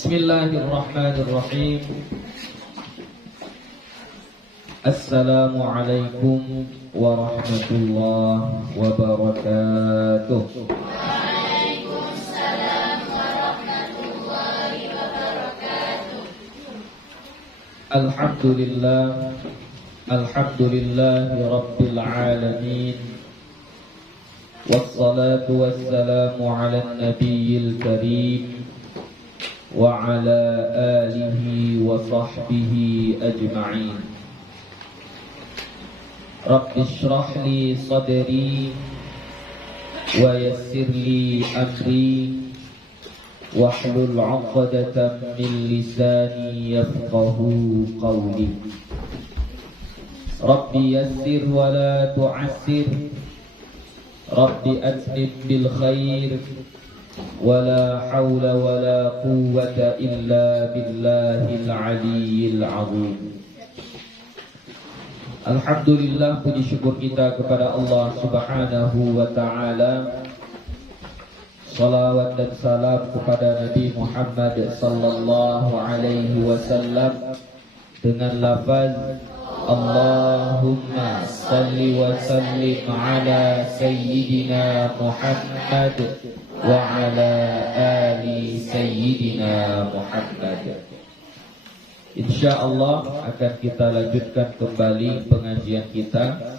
Bismillahirrahmanirrahim. Assalamualaikum warahmatullahi wabarakatuh. Waalaikumsalam warahmatullahi wabarakatuh. Alhamdulillahi rabbil alamin. Wassalatu wassalamu ala nabiyil karim wa ala alihi wa sahbihi ajma'in. Rabbi shrah li sadri wa yassir li amri wahlul 'uqdatam min lisani yafqahu qawli. Rabbi yassir wa la tu'assir, Rabbi atmim bil khair, wa la hawla wa la quwwata illa billahil aliyyil 'azim. Alhamdulillah, puji syukur kita kepada Allah Subhanahu wa ta'ala. Salawat dan salam kepada Nabi Muhammad sallallahu alaihi wasallam dengan lafaz Allahumma salli wa sallim ala sayyidina Muhammad wa ala ali sayyidina Muhammad. InsyaAllah akan kita lanjutkan kembali pengajian kita.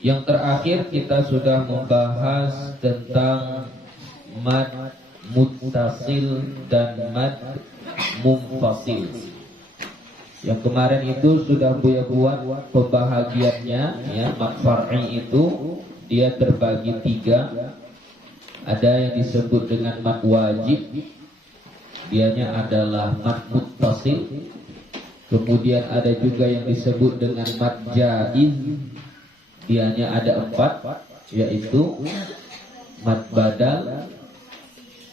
Yang terakhir kita sudah membahas tentang mad muttasil dan mad munfasil. Yang kemarin itu sudah Buya buat pembahagiannya, ya. Mad far'i itu dia terbagi 3. Ada yang disebut dengan mad wajib, dianya adalah mad muttasil. Kemudian ada juga yang disebut dengan mad jaiz, dianya ada 4, yaitu mad badal,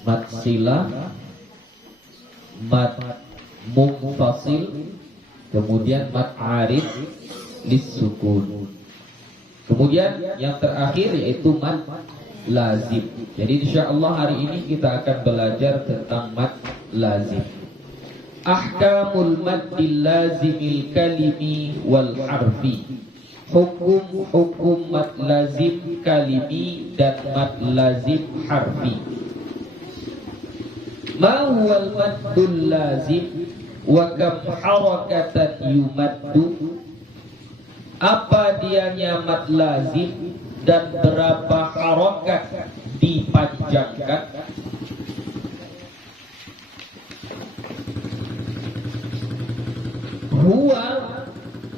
mad silah, mad munfasil, kemudian mad arid lis-sukun. Kemudian yang terakhir yaitu mad lazim. Jadi insyaallah hari ini kita akan belajar tentang mad lazim. Ahkamul maddil lazimil kalimi wal harfi. Hukum mad lazim kalimi dan mad lazim harfi. Ma huwal maddul lazim wa kam harakatan yumaddu. Apa dianya mad lazim dan berapa harakat dipanjangkan? Huwa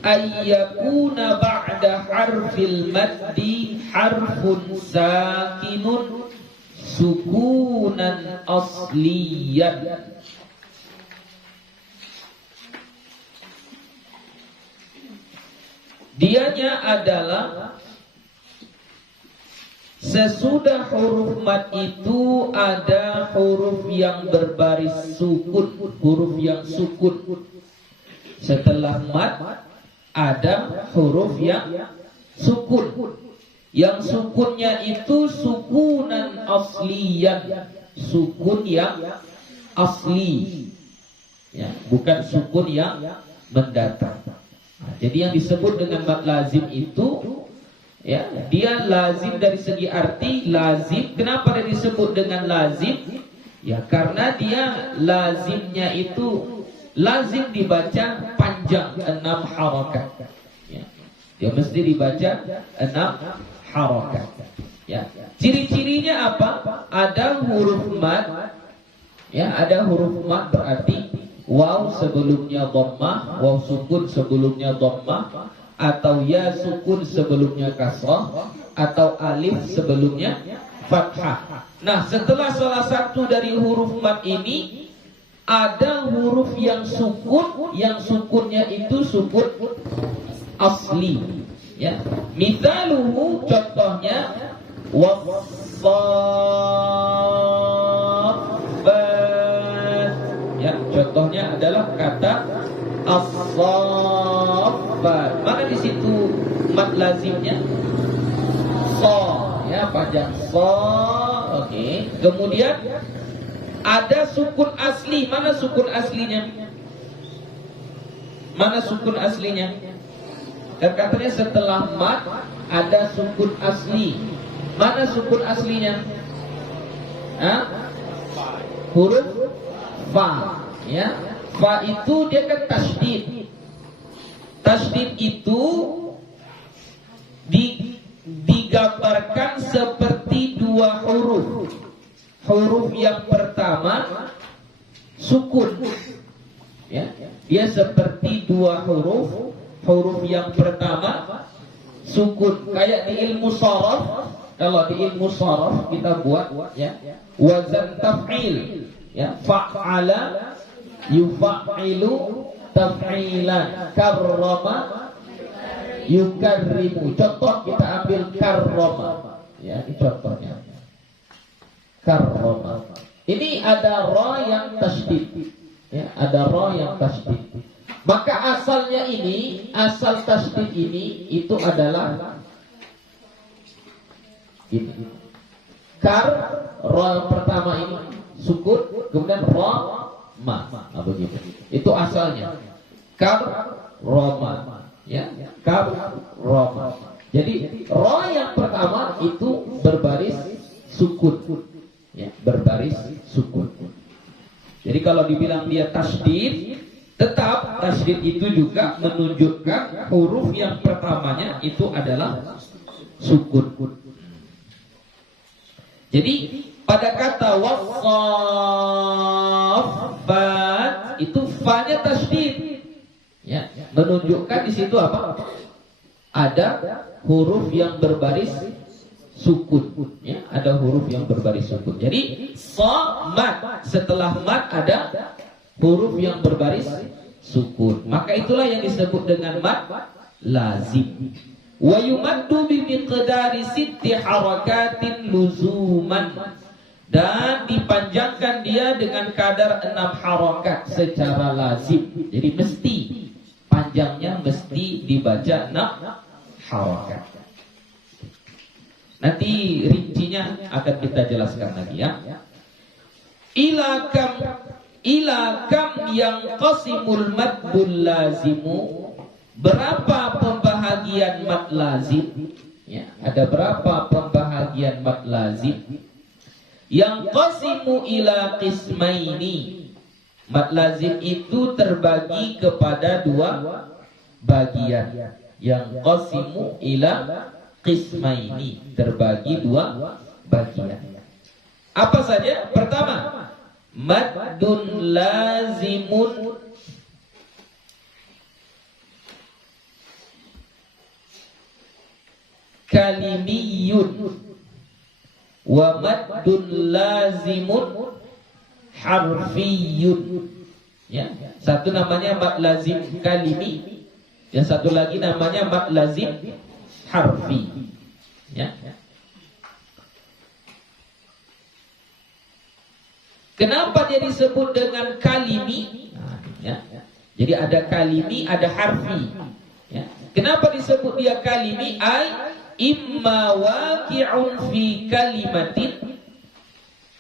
ayyakuna ba'da harfil maddi harfun sakinun sukunan asliyan. Dianya adalah sesudah huruf mad itu ada huruf yang berbaris sukun, huruf yang sukun. Setelah mad ada huruf yang sukun. Yang sukunnya itu sukunan asliyan, sukun yang asli, ya, bukan sukun yang mendatar. Nah, jadi yang disebut dengan mad lazim itu, ya, dia lazim dari segi arti lazim. Kenapa dia disebut dengan lazim? Ya karena dia lazimnya itu lazim dibaca panjang 6 harakat. Ya. Dia mesti dibaca 6 harakat. Ya. Ciri-cirinya apa? Ada huruf mad. Ya, ada huruf mad berarti waw sebelumnya dhammah, waw sukun sebelumnya dhammah, atau ya sukun sebelumnya kasrah, atau alif sebelumnya fathah. Nah, setelah salah satu dari huruf mad ini ada huruf yang sukun, yang sukunnya itu sukun asli. Ya, mithaluhu contohnya wassafat. Ya, contohnya adalah kata as-saffat. Maka di situ mad lazimnya so, ya, panjang so. Oke. Kemudian ada sukun asli. Mana sukun aslinya? Mana sukun aslinya? Dan katanya setelah mat ada sukun asli. Mana sukun aslinya? Huruf fa. Ya, fa itu dia kan tasydid. Tasydid itu digambarkan seperti dua huruf. Huruf yang pertama sukun. Ya, dia seperti dua huruf. Huruf yang pertama sukun. Kayak di ilmu sharaf. Kalau di ilmu sharaf kita buat ya, wazan taf'il. Ya, fa'ala yuf'ilu taf'ilan, karrama yukarrimu. Contoh kita ambil karrama. Ya, ini contohnya. Karrama. Ini ada ra yang tasydid. Ya, ada ra yang tasydid. Maka asalnya ini, asal tasydid ini itu adalah ini. Kar, ra pertama ini sukun, kemudian ra ma. Begitu. Itu asalnya. Kar roma. Ya, kar roma. Jadi ra yang pertama itu berbaris sukun. Ya, berbaris sukun. Jadi kalau dibilang dia tasydid, tetap tasydid itu juga menunjukkan huruf yang pertamanya itu adalah sukun. Jadi pada kata wassafat itu fa-nya tasydid. Ya, menunjukkan di situ apa? Ada huruf yang berbaris sukun. Ya, ada huruf yang berbaris sukun. Jadi mat, setelah mat ada huruf yang berbaris sukun. Maka itulah yang disebut dengan mat lazim. Wa yumaddu bi miqdari sitti harakatin luzuman. Dan dipanjangkan dia dengan kadar 6 harakat secara lazim. Jadi mesti, panjangnya mesti dibaca 6 harakat. Nanti rincinya akan kita jelaskan lagi ya. Ila kam yang qasimul madbul lazimu. Berapa pembahagian mad lazim? Ya, ada berapa pembahagian mad lazim? Yang qasimu ila qismaini. Mad lazim itu terbagi kepada dua bagian. Yang qasimu ila qismaini, terbagi dua bagian. Apa saja? Pertama, maddun lazimun kalimiyun wa maddun lazimun harfiyun. Ya, satu namanya mad lazim kalimi, yang satu lagi namanya mad lazim harfi. Ya. Kenapa dia disebut dengan kalimi? Ya. Jadi ada kalimi, ada harfi. Ya. Kenapa disebut dia kalimi? Imma waqi'un fi kalimatin.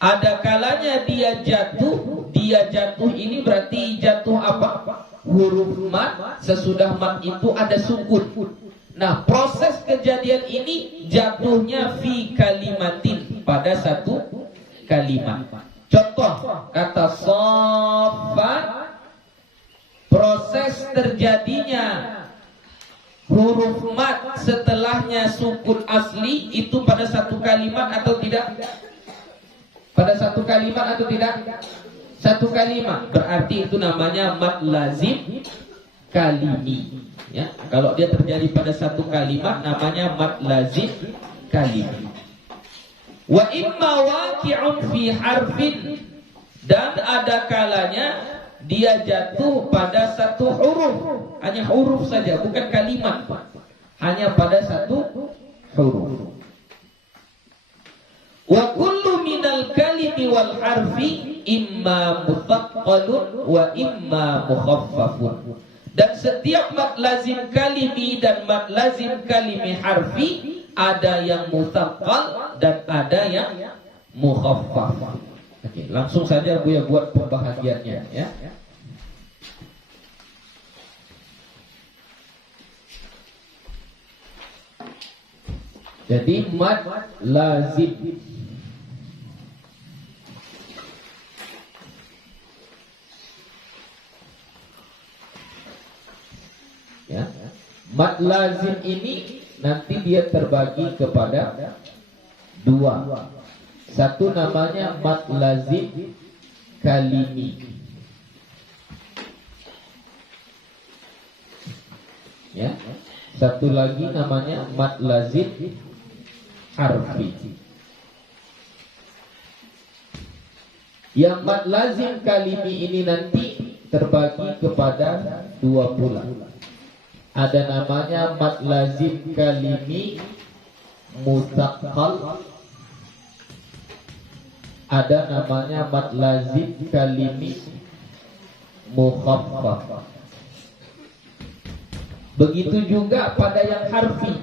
Ada kalanya dia jatuh. Dia jatuh ini berarti jatuh apa? Huruf mat. Sesudah mat itu ada sukun. Nah, proses kejadian ini jatuhnya fi kalimatin, pada satu kalimat. Contoh kata shafat, proses terjadinya huruf mat setelahnya sukun asli itu pada satu kalimat atau tidak? Pada satu kalimat atau tidak? Satu kalimat. Berarti itu namanya mad lazim kalimi. Ya, kalau dia terjadi pada satu kalimat namanya mad lazim kalimi. Wa imma waqi'un fi harfin, dan ada kalanya dia jatuh pada satu huruf, hanya huruf saja, bukan kalimat, hanya pada satu huruf. Wa kullu minal kalimi wal harfi imma muthaqqalun wa imma mukhaffafun. Dan setiap mad lazim kalimi dan mad lazim kalimi harfi ada yang muthaqqal dan ada yang mukhaffaf. Oke, langsung saja Buya buat pembahagiannya ya. Jadi mad lazim. Ya. Mad lazim ini nanti dia terbagi kepada dua. Satu namanya mad lazim kalimi. Ya. Satu lagi namanya mad lazim harfi. Yang mad lazim kalimi ini nanti terbagi kepada dua pula. Ada namanya mad lazim kalimi mutaqqal. Ada namanya mad lazim kalimi mukhaffaf. Begitu juga pada yang harfi.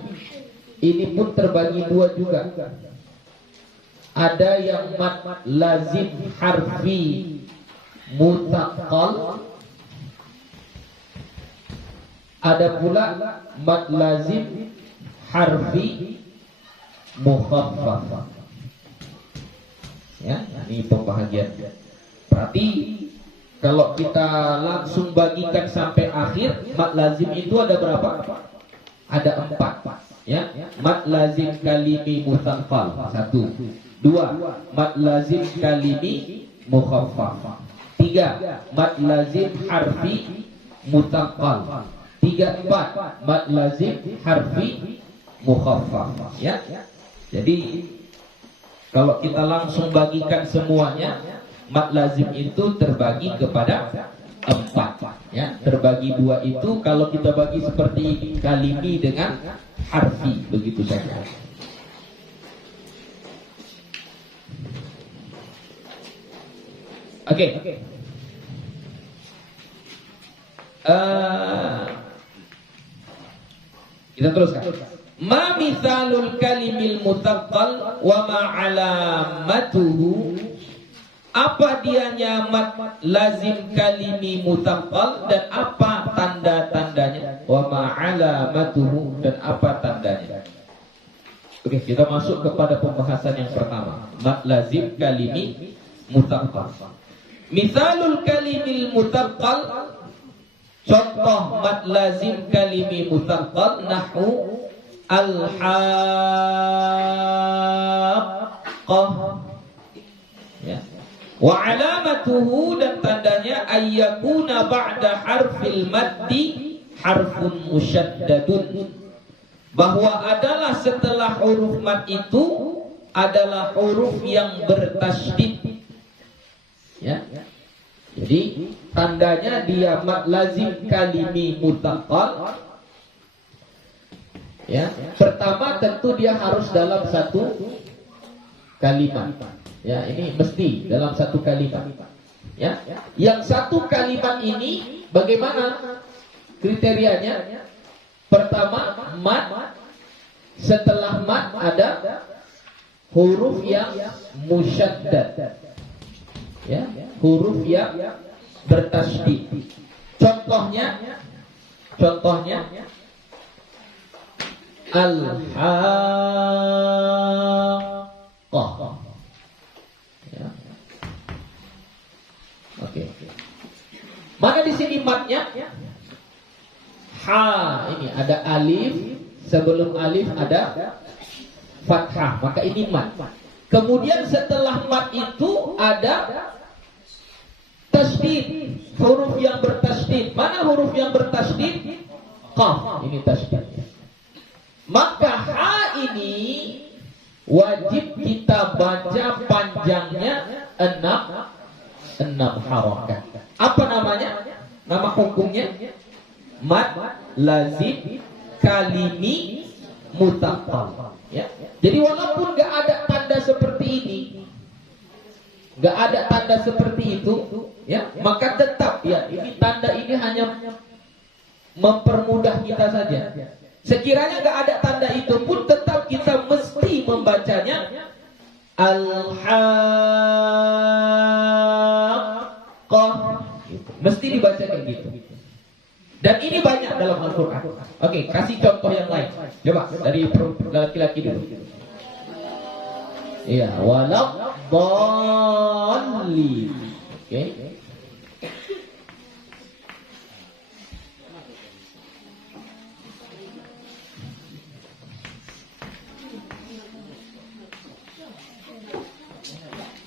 Ini pun terbagi dua juga. Ada yang mad lazim harfi mutaqqal. Ada pula mad lazim harfi mukhaffaf. Ya, ini pembahagian. Berarti kalau kita langsung bagikan sampai akhir, mad lazim itu ada berapa? Ada 4. Ya, mad lazim kalimi mutaqqal 1. 2, mad lazim kalimi mukhaffaf. 3, mad lazim harfi mutaqqal. 3, 4, mad lazim harfi mukhaffaf. Ya. Jadi kalau kita langsung bagikan semuanya, mad lazim itu terbagi kepada 4. Ya, terbagi 2 itu kalau kita bagi seperti kalimi dengan harfi, begitu saja. Oke. Kita teruskan. Ma mithalul kalimil mutaqqal wa ma alamatuhu. Apa dianya mad lazim kalimi mutaqqal dan apa tanda-tandanya? Wa ma alamatuhu, dan apa tandanya? Oke, kita masuk kepada pembahasan yang pertama. Mad lazim kalimi mutaqqal. Mithalul kalimil mutaqqal, contoh mad lazim kalimi mutaqqal nahwu al-haqqah. Ya. Wa alamatuhu, dan tandanya ayyakuna ba'da harfil maddi harfun musyaddadun, bahwa adalah setelah huruf mad itu adalah huruf yang bertasydid. Ya. Jadi tandanya dia mad lazim kalimi mutaqqal. Ya, pertama tentu dia harus dalam satu kalimat. Ya, ini mesti dalam satu kalimat. Ya, yang satu kalimat ini bagaimana kriterianya? Pertama, mad. Setelah mad ada huruf yang musyaddad. Ya, huruf yang bertasydid. Contohnya al-haqqah. Ya. Oke. Mana di sini matnya? Ha, ini ada alif, sebelum alif ada fathah, maka ini mat. Kemudian setelah mat itu ada tasydid, huruf yang bertasydid. Mana huruf yang bertasydid? Qaf, ini tasydid. Maka ha ini wajib kita baca panjangnya 6 harakat. Apa namanya? Nama hukumnya mad lazim kalimi mutaqqal. Ya. Jadi walaupun gak ada tanda seperti ini, gak ada tanda seperti itu, ya, maka tetap ya ini tanda ini hanya mempermudah kita saja. Sekiranya gak ada tanda itu pun tetap kita mesti membacanya al-haqqah. Mesti dibaca kayak gitu. Dan ini banyak dalam Al-Quran. Oke, kasih contoh yang lain. Coba dari laki-laki dulu. Iya, walau dhalin. Oke.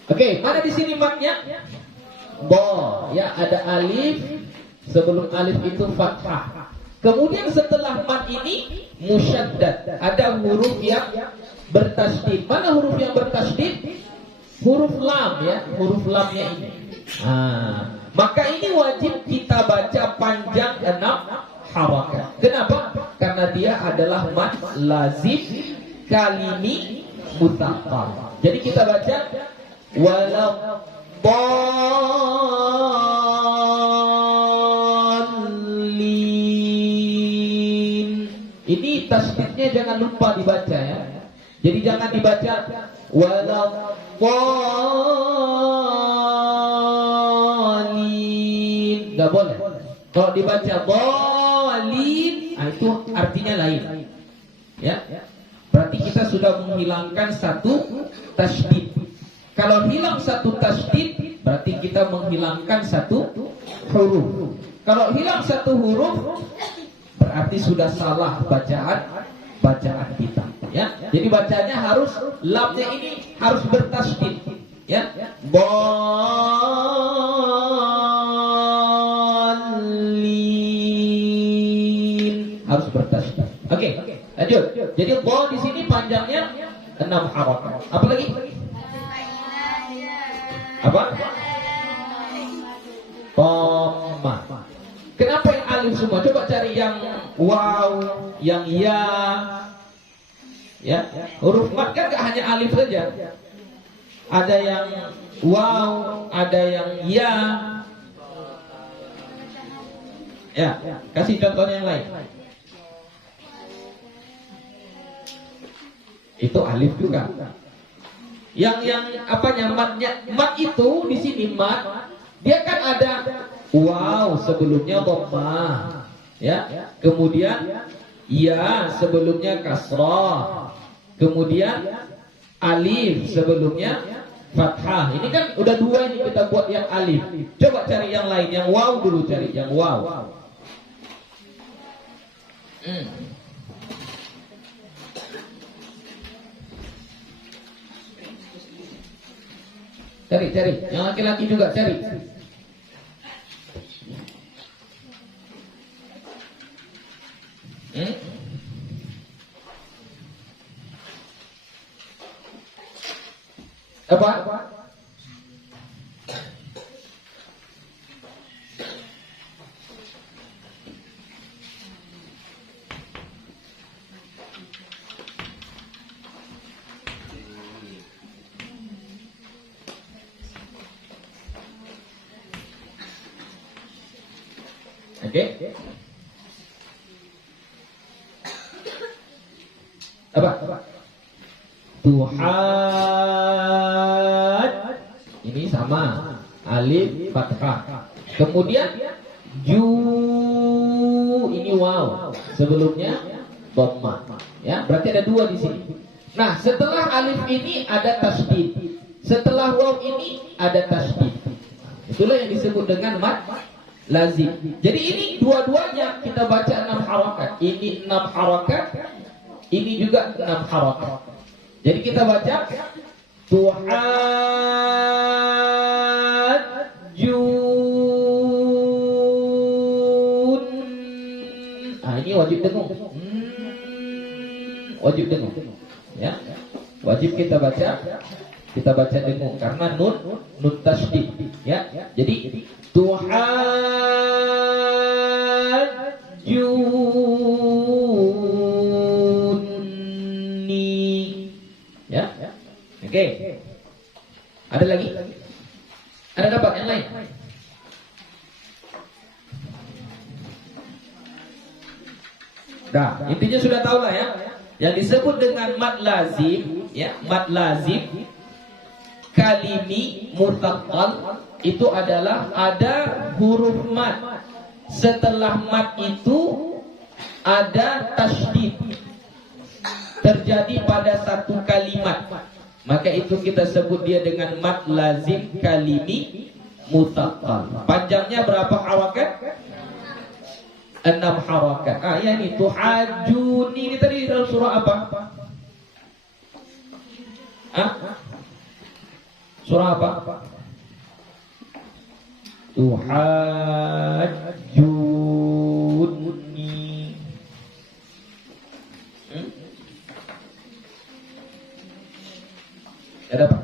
Oke, mana di sini matnya? Bo, ya ada alif. Sebelum alif itu fathah. Kemudian setelah mat ini musyaddad. Ada huruf yang bertasydid. Mana huruf yang bertasydid? Huruf lam ya, huruf lamnya ini. Maka ini wajib kita baca panjang 6 harakat. Kenapa? Karena dia adalah mat lazim kalimi mutaqal. Jadi kita baca walau dhalin. Ini tasydidnya jangan lupa dibaca ya. Jadi jangan dibaca walau dhalin. Enggak boleh. Kalau dibaca dhalin, itu artinya lain. Ya. Berarti kita sudah menghilangkan satu tasydid. Kalau hilang satu tasydid, berarti kita menghilangkan satu huruf. Kalau hilang satu huruf, berarti sudah salah bacaan kita. Ya, jadi bacanya harus lamnya ini harus bertasydid. Ya, dhalin harus bertasydid. Oke, lanjut. Jadi dha di sini panjangnya 6 harakat. Apa lagi? Apa? Dhamma. Kenapa yang alif semua? Coba cari yang waw, yang ya. Ya, huruf mat kan gak hanya alif saja. Ada yang waw, ada yang ya. Ya, kasih contoh yang lain. Itu alif juga. Yang apanya mat itu di sini mat, dia kan ada waw sebelumnya dhammah, ya. Kemudian ya sebelumnya kasrah. Kemudian alif sebelumnya fathah. Ini kan udah dua ini kita buat yang alif. Coba cari yang lain, yang waw dulu cari yang waw. Cari, yang laki-laki juga cari. Apa? Oke. Apa? Tuhad. Ini sama. Alif fathah. Kemudian ju, ini waw. Sebelumnya dhammah. Ya, berarti ada dua di sini. Nah, setelah alif ini ada tasydid. Setelah waw ini ada tasydid. Itulah yang disebut dengan mat lazim. Jadi ini dua-duanya kita baca 6 harakat. Ini 6 harakat, ini juga 6 harakat. Jadi kita baca tuhajjun. Ini wajib dengung. Wajib dengung. Ya. Wajib kita baca dengung karena nun tasydid. Ya. Jadi tuhajjuni. Ya. Oke. Ada lagi? Ada dapat yang lain? Nah, intinya sudah tahu lah ya. Yang disebut dengan mad lazim, ya, mad lazim kalimi mutaqal, itu adalah ada huruf mad. Setelah mad itu ada tasydid terjadi pada satu kalimat. Maka itu kita sebut dia dengan mad lazim kalimi mutaqqal. Panjangnya berapa harakat? 6 harakat. Ya ini tuhajuni, ini tadi dalam surah apa? Surah apa? Tuhajuni. Ada apa?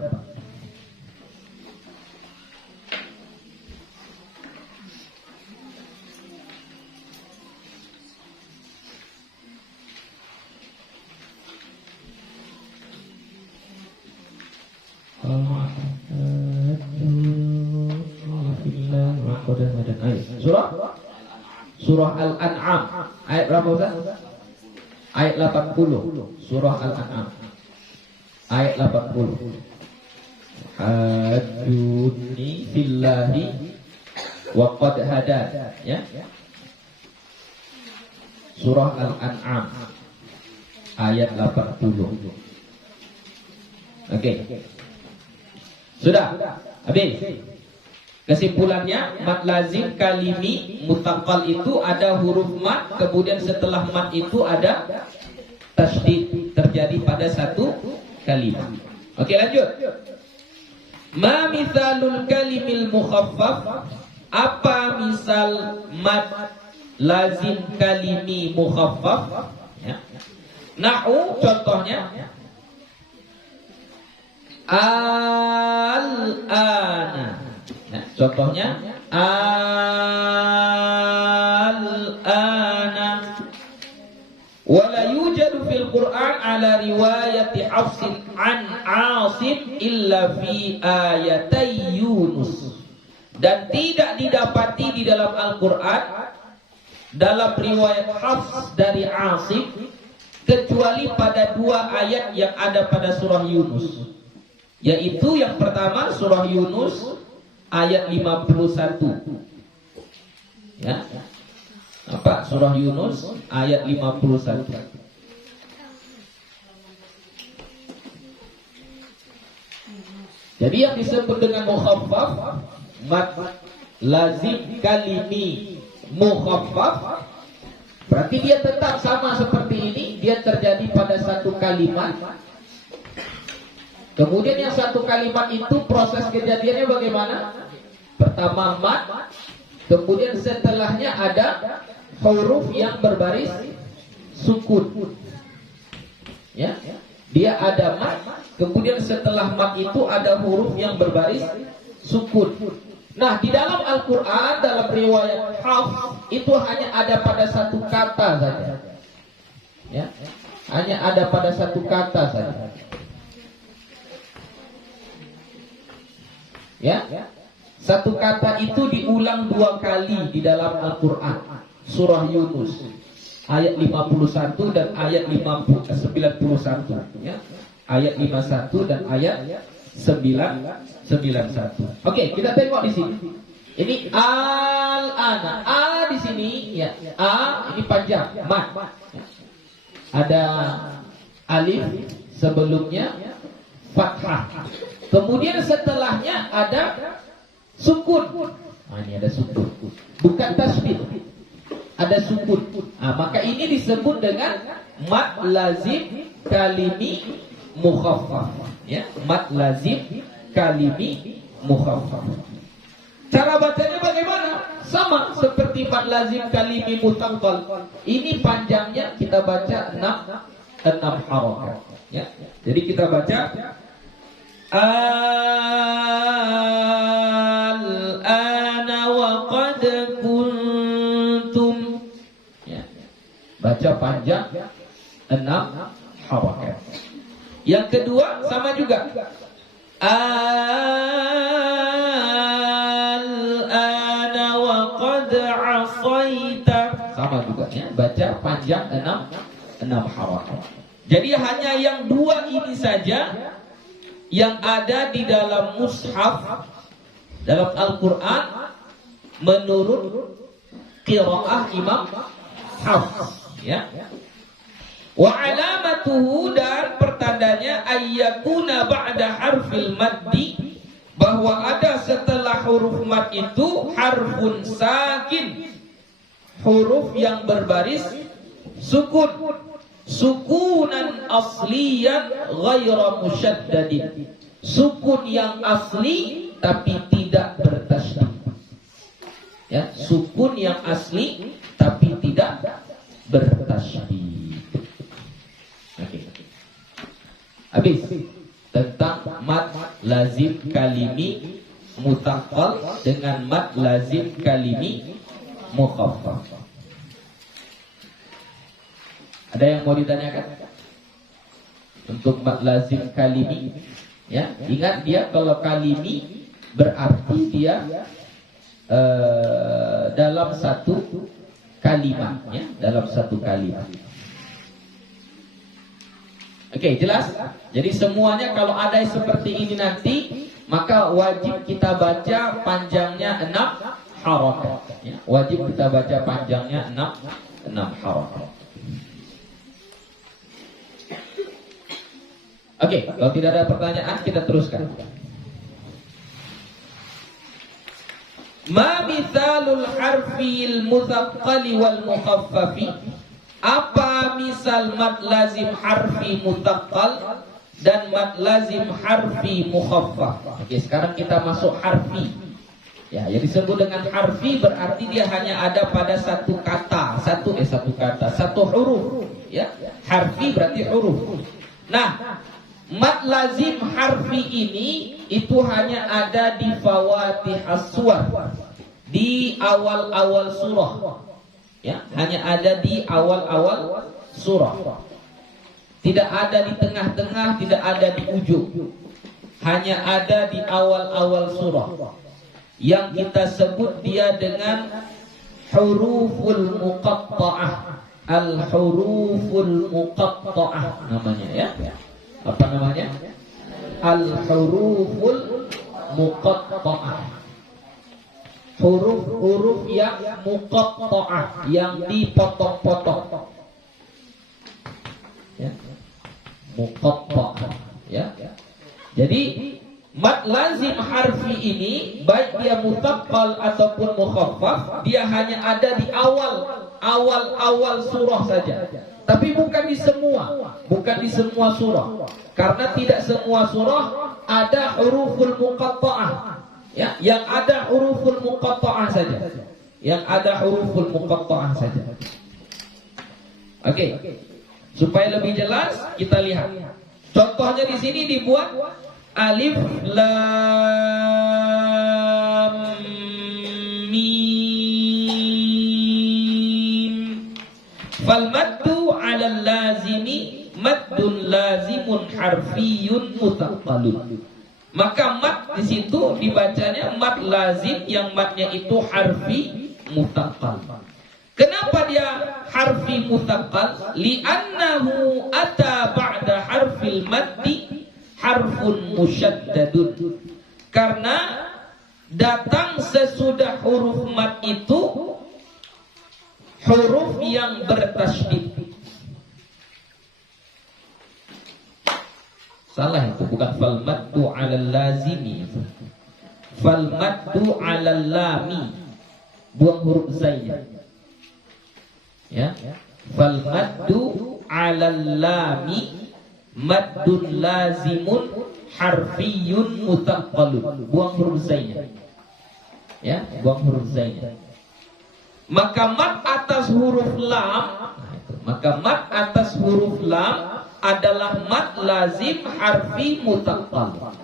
Surah Al-An'am ayat berapa Ustaz? Ayat 80. Surah Al-An'am ayat 80. Haduni fillahi wa qad hadan, ya. Surah Al-An'am ayat 80. Oke. Sudah? Habis. Kesimpulannya, mad lazim kalimi mutaqqal itu ada huruf mad, kemudian setelah mad itu ada tasydid terjadi pada satu kalimat. Oke, lanjut. Ma mithalul kalimil mukhaffaf? Apa misal mad lazim kalimi mukhaffaf? Ya. Nahu contohnya al-ana. Nah, contohnya al-ana. Wala yujadu fil Qur'an ala riwayati Hafsin an Asim illa fi ayatay Yunus. Dan tidak didapati di dalam Al-Qur'an dalam riwayat Hafs dari Asim kecuali pada 2 ayat yang ada pada surah Yunus. Yaitu yang pertama surah Yunus ayat 51. Ya. Apa? Surah Yunus ayat 51. Jadi yang disebut dengan mukhaffaf, mad lazim kalimi mukhaffaf, berarti dia tetap sama seperti ini, dia terjadi pada satu kalimat. Kemudian yang satu kalimat itu proses kejadiannya bagaimana? Pertama mad, kemudian setelahnya ada huruf yang berbaris sukun. Ya, dia ada mad, kemudian setelah mad itu ada huruf yang berbaris sukun. Nah, di dalam Al-Quran, dalam riwayat Hafs itu hanya ada pada satu kata saja. Ya, hanya ada pada satu kata saja. Ya, satu kata itu diulang 2 kali di dalam Al-Quran. Surah Yunus ayat 51 dan ayat 91, ya. Ayat 51 dan ayat 91. Oke, kita tengok di sini. Ini al-ana. A di sini, ya. A ini panjang, mad. Ada alif sebelumnya fathah. Kemudian setelahnya ada sukun. Ini ada sukun. Bukan tasydid. Ada sukun. Maka ini disebut dengan mad lazim kalimi mukhaffaf. Ya, mad lazim kalimi mukhaffaf. Cara bacanya bagaimana? Sama seperti mad lazim kalimi mutaqqal. Ini panjangnya kita baca 6 harakat. Ya. Jadi kita baca al-ana wa qad kuntum, ya. Baca panjang 6 harakat. Yang kedua sama juga al-ana wa qad asaita, sama juga, ya. Baca panjang 6 harakat. Jadi hanya yang 2 ini saja yang ada di dalam mushaf dalam Al-Quran menurut qiraah Imam Hafs, ya. Wa alamatuhu, dan pertandanya ayyakuna ba'da harfil maddi, bahwa ada setelah huruf mad itu harfun sakin, huruf yang berbaris sukun, sukunan asliyan ghaira musyaddadin, sukun yang asli tapi tidak bertasydid. Ya, sukun yang asli tapi tidak bertasydid. Oke. Habis tentang mad lazim kalimi mutaqqal dengan mad lazim kalimi mukhaffaf. Ada yang mau ditanyakan? Untuk mad lazim kalimi, ya, ingat dia kalau kalimi berarti dia dalam satu kalimat, ya, dalam satu kalimat. Oke, jelas? Jadi semuanya kalau ada seperti ini nanti, maka wajib kita baca panjangnya 6 harakat. Ya, wajib kita baca panjangnya 6 harakat. Oke, kalau tidak ada pertanyaan kita teruskan. Ma mithalul harfil mutsaqqali wal mukhaffafi? Apa misal mad lazim harfi mutaqqal dan mad lazim harfi mukhaffaf? Oke, sekarang kita masuk harfi. Ya, yang disebut dengan harfi berarti dia hanya ada pada satu kata, satu huruf. Ya, harfi berarti huruf. Nah, mad lazim harfi ini itu hanya ada di fawatihas suwar, di awal-awal surah. Ya, hanya ada di awal-awal surah. Tidak ada di tengah-tengah, tidak ada di ujung. Hanya ada di awal-awal surah. Yang kita sebut dia dengan huruful muqatta'ah. Al-huruful muqatta'ah namanya, ya. Apa namanya? Al-huruful muqatta'ah. Huruf-huruf yang muqatta'ah, yang dipotong-potong. Ya. Muqatta'ah, ya. Jadi mad lazim harfi ini baik dia mutaqqal ataupun mukhaffaf, dia hanya ada di awal surah saja. Tapi bukan di semua surah. Karena tidak semua surah ada huruful muqatta'ah. Ya, yang ada huruful muqatta'ah saja. Oke. Supaya lebih jelas kita lihat. Contohnya di sini dibuat alif lam mim. Fal maddu 'ala lazimi maddun lazimun harfiyun mutaqqalun. Maka mad di situ dibacanya mad lazim yang madnya itu harfi mutaqqal. Kenapa dia harfi mutaqqal? Li'annahu ata ba'da harfil maddi harfun musyaddadun. Karena datang sesudah huruf mad itu huruf yang bertasydid. Salah itu, bukan fal maddu 'alal lazimi. Fal maddu 'alal lami. Buang huruf zaid. Ya. Fal maddu 'alal lami maddun lazimun harfiyun mutaqqalun. Buang huruf zaid. Ya, buang huruf zaid. Maka mad atas huruf lam, adalah mad lazim harfi mutaqqal.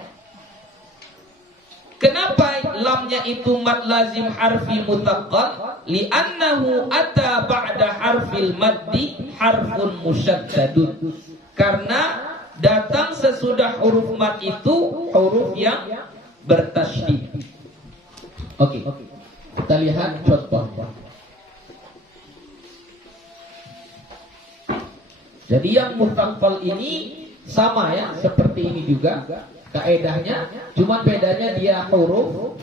Kenapa lamnya itu mad lazim harfi mutaqqal? Li'annahu ata ba'da harfil maddi harfun musyaddadun. Karena datang sesudah huruf mad itu huruf yang bertasydid. Oke. Kita lihat contohnya. Jadi yang mutaqqal ini sama, ya, seperti ini juga kaedahnya, cuma bedanya dia huruf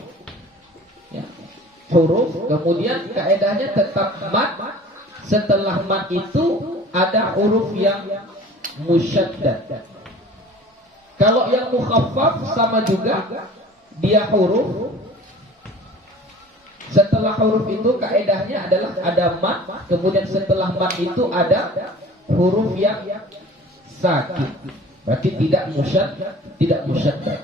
huruf, kemudian kaedahnya tetap mat. Setelah mat itu ada huruf yang musyaddad. Kalau yang mukhaffaf sama juga, dia huruf. Setelah huruf itu kaedahnya adalah ada mat, kemudian setelah mat itu ada huruf yang sakit. Berarti tidak musyaddad.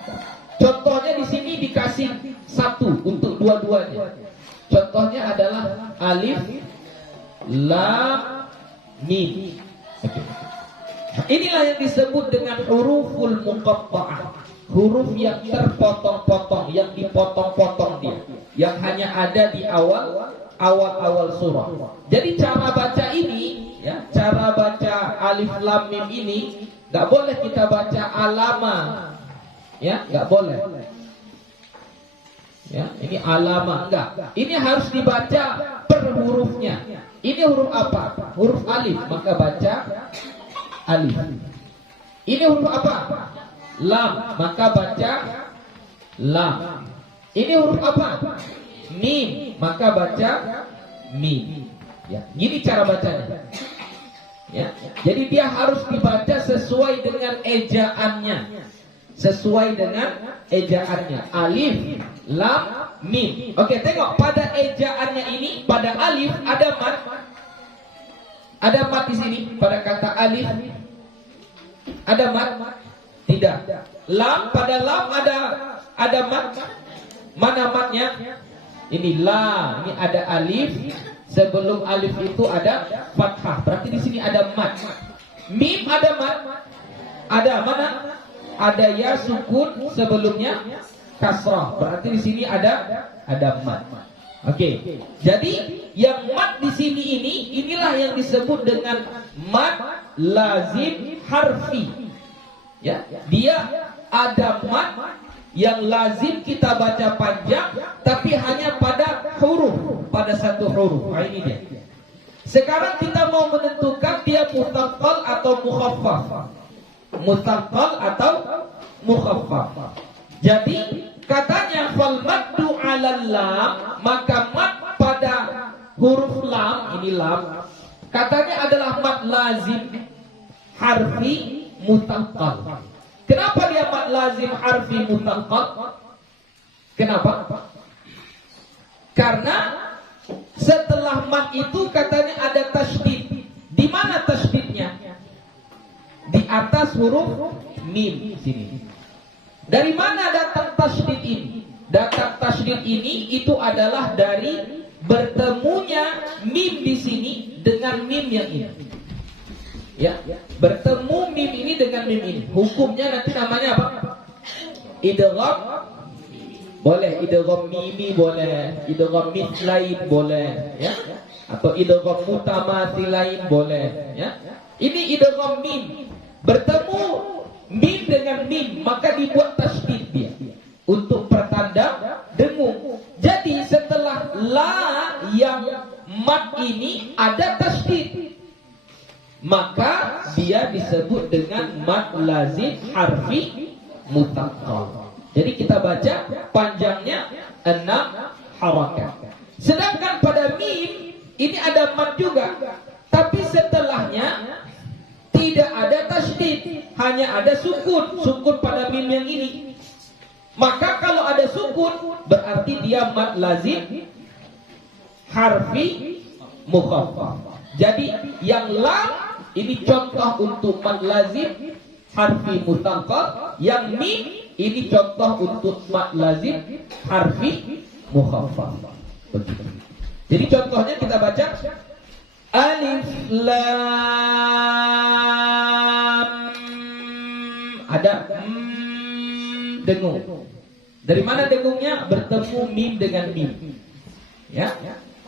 Contohnya di sini dikasih satu untuk dua-duanya. Contohnya adalah alif, lam, mim. Okay. Inilah yang disebut dengan huruful muqatta'ah. Huruf yang terpotong-potong, yang dipotong-potong dia, yang hanya ada di awal surah. Jadi cara baca ini, ya, cara baca alif lam mim ini nggak boleh kita baca alama, ya, nggak boleh. Ya, ini alama enggak. Ini harus dibaca per hurufnya. Ini huruf apa? Huruf alif, maka baca alif. Ini huruf apa? Lam, maka baca lam. Ini huruf apa? Mim, maka baca mim. Ya, gini cara bacanya. Ya, jadi dia harus dibaca sesuai dengan ejaannya. Sesuai dengan ejaannya. Alif, lam, mim. Oke, tengok pada ejaannya ini, pada alif ada mat. Ada mat di sini pada kata alif. Ada mat? Tidak. Lam, pada lam ada mat. Mana matnya? Ini la, ini ada alif. Sebelum alif itu ada fathah. Berarti di sini ada mat. Mim ada mat. Ada mana? Ada ya sukun, sebelumnya kasrah. Berarti di sini ada mat. Oke. Jadi yang mat di sini inilah yang disebut dengan mat lazim harfi. Ya, dia ada mat yang lazim kita baca panjang, tapi hanya pada huruf, pada satu huruf. Nah, ini dia. Sekarang kita mau menentukan dia muthaqqal atau mukhaffaf. Muthaqqal atau mukhaffaf. Jadi katanya fal maddu 'alal lam, maka mat pada huruf lam, ini lam, katanya adalah mat lazim harfi muthaqqal. Kenapa dia mat lazim harfi muthaqqal? Kenapa? Karena setelah mat itu katanya ada tasydid. Di mana tasydidnya? Di atas huruf mim sini. Dari mana datang tasydid ini? Datang tasydid ini itu adalah dari bertemunya mim di sini dengan mim yang ini. Ya, bertemu mim ini dengan mim ini. Hukumnya nanti namanya apa? Idgham. Boleh idgham mimi, boleh idgham mithlain, boleh, ya. Atau idgham mutamathilain, boleh, ya. Ini idgham mim. Bertemu mim dengan mim, maka dibuat tasydid dia untuk pertanda dengung. Jadi setelah la yang mat ini ada tasydid, maka dia disebut dengan mat lazim harfi muthaqqal. Jadi kita baca panjangnya 6 harakat. Sedangkan pada mim ini ada mat juga, tapi setelahnya tidak ada tasydid, hanya ada sukun pada mim yang ini. Maka kalau ada sukun berarti dia mat lazim harfi mukhaffaf. Jadi yang lam ini contoh untuk mat lazim harfi muthaqqal, yang mim ini contoh untuk mat lazim harfi mukhaffaf. Jadi contohnya kita baca alif lam, ada dengung. Dari mana dengungnya? Bertemu mim dengan mim. Ya.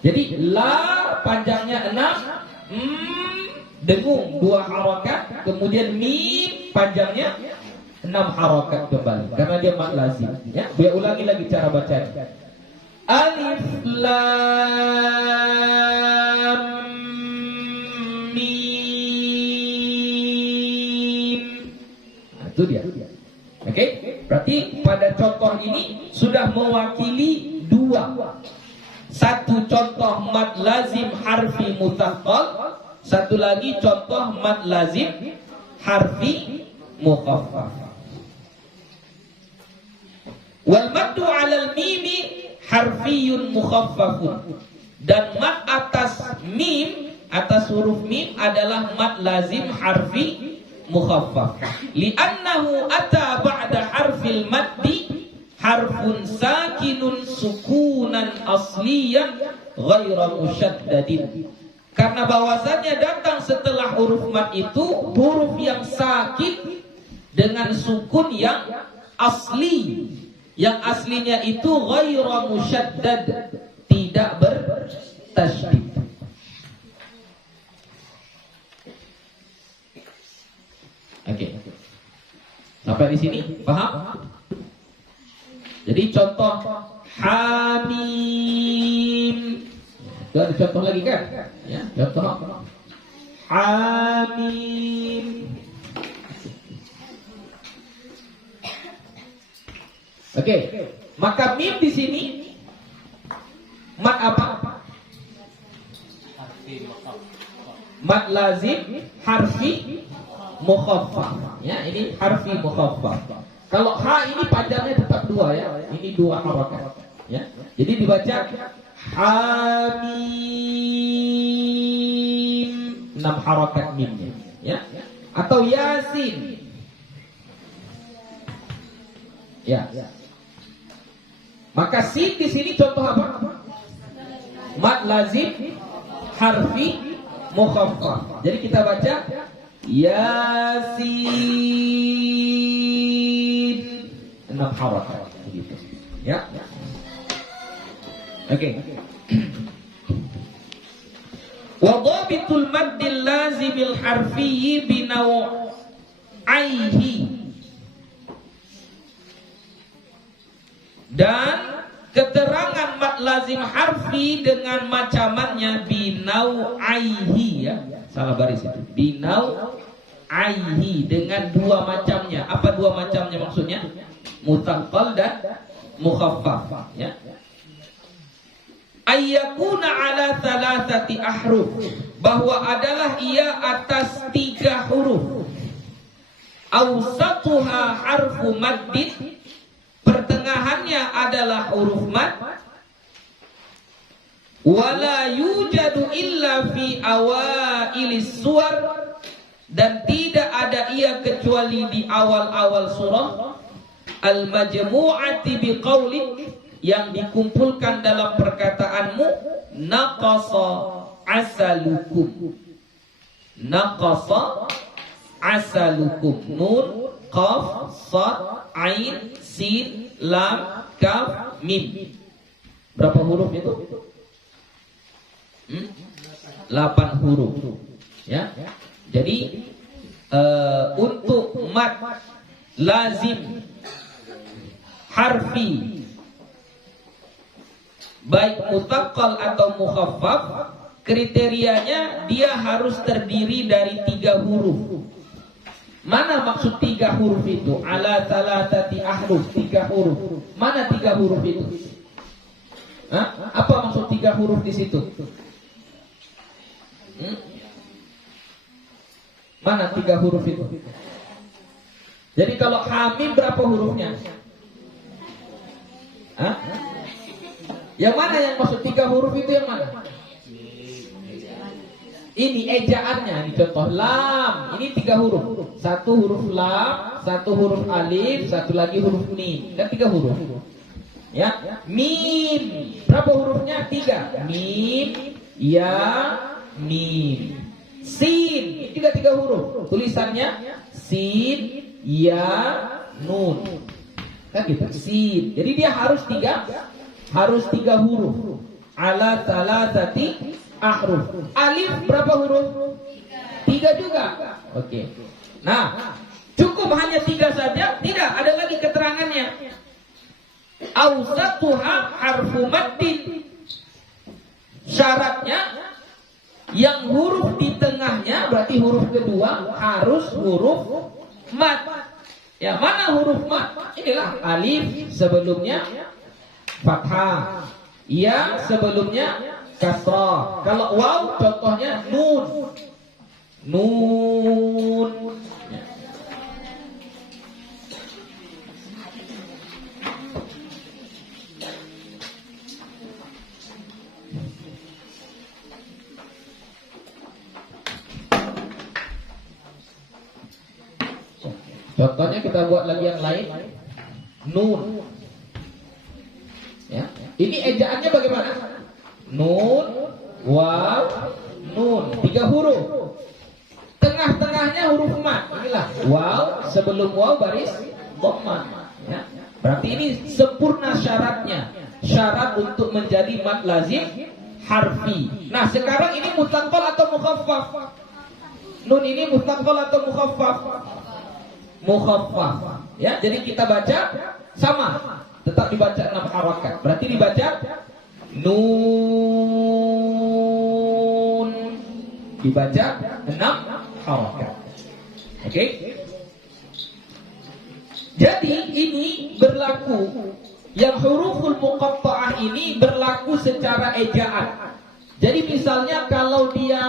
Jadi la panjangnya 6, dengung 2 harakat, kemudian mim panjangnya 6 harakat kembali karena dia mat lazim. Ya, dia ulangi lagi cara bacanya. Alif lam mim. Nah, itu dia. Oke, berarti pada contoh ini sudah mewakili 2. Satu contoh mad lazim harfi mutsaqqal, satu lagi contoh mad lazim harfi mukhaffaf. Wal maddu 'alal mimi harfiyun mukhaffafun. Dan mad atas mim, atas huruf mim adalah mad lazim harfi mukhaffaf. Li'annahu ata ba'da harfil maddi harfun sakinun sukunan asliyan ghaira musyaddadin. Karena bahwasannya datang setelah huruf mad itu huruf yang sakin dengan sukun yang asli. Yang aslinya itu ghaira musyaddad, tidak bertasydid. Oke. Sampai di sini paham? Jadi contoh hamim. Itu ada contoh lagi kan? Ya, contoh hamim. Oke, maka mim di sini mad apa? Mad lazim harfi mukhaffaf. Ya, ini harfi mukhaffaf. Kalau ha ini panjangnya tetap dua ya. Ini dua harakat. Ya. Jadi dibaca hamim, 6 harakat mimnya. Ya. Atau yasin. Ya. Maka sin di sini contoh apa? Mad lazim harfi mukhaffaf. Jadi kita baca yasin, 6 harakat begitu. Ya. Oke. Wa dhabitul maddil lazimil harfi bi naw'aihi. Dan keterangan mad lazim harfi dengan macamannya binau'aihi ya. Salah baris itu. Binau'aihi dengan dua macamnya. Apa dua macamnya maksudnya? Mutsaqqal dan mukhaffaf ya. Ayyakuna ala thalathati ahruf, bahwa adalah ia atas 3 huruf. Awsatuha harfu maddin, pertengahannya adalah huruf mad. Wala yujadu illa fi awailis suwar, dan tidak ada ia kecuali di awal-awal surah. Al-majmu'ati biqauli, yang dikumpulkan dalam perkataanmu naqasa asalukum. Naqasa asalukum. Nun, qaf, sad, ain, sin, lam, kaf, mim. Berapa huruf itu? 8 huruf. Ya. Jadi untuk mad lazim harfi baik mutsaqqal atau mukhaffaf, kriterianya dia harus terdiri dari 3 huruf. Mana maksud 3 huruf itu? Ala salatati ahruf, 3 huruf. Mana 3 huruf itu? Hah? Apa maksud 3 huruf di situ? Mana 3 huruf itu? Jadi kalau hamim berapa hurufnya? Hah? Yang mana yang maksud 3 huruf itu yang mana? Ini ejaannya, ini contoh lam. Ini 3 huruf. 1 huruf lam, 1 huruf alif, 1 lagi huruf mim. Dan 3 huruf. Ya, mim. Berapa hurufnya? 3. Mim, ya, mim. Sin, ini juga 3 huruf. Tulisannya sin, ya, nun. Kan gitu. Sin. Jadi dia harus 3 huruf. Ala salatati ahruf. Alif berapa huruf? 3 juga. Oke. Nah, cukup hanya 3 saja? Tidak, ada lagi keterangannya. Awsatuha harfu maddin. Syaratnya yang huruf di tengahnya, berarti huruf kedua harus huruf mad. Ya, mana huruf mad? Inilah alif, sebelumnya fathah, Ya sebelumnya kasrah. Kalau waw contohnya nun. Nun. Ya. Contohnya kita buat lagi yang lain. Nun. Ya. Ini ejaannya bagaimana? Nun, waw, nun. 3 huruf. Tengah-tengahnya huruf mat. Inilah waw, sebelum waw baris dhamma. Ya. Berarti ini sempurna syaratnya. Syarat untuk menjadi mat lazim harfi. Nah, sekarang ini mutanqal atau mukhaffaf? Nun ini mutanqal atau mukhaffaf? Mukhaffaf. Ya, jadi kita baca sama. Tetap dibaca 6 harakat. Berarti dibaca nun. Dibaca 6 harakat. Oke? Jadi ini berlaku, yang huruful muqatta'ah ini berlaku secara ejaan. Jadi misalnya kalau dia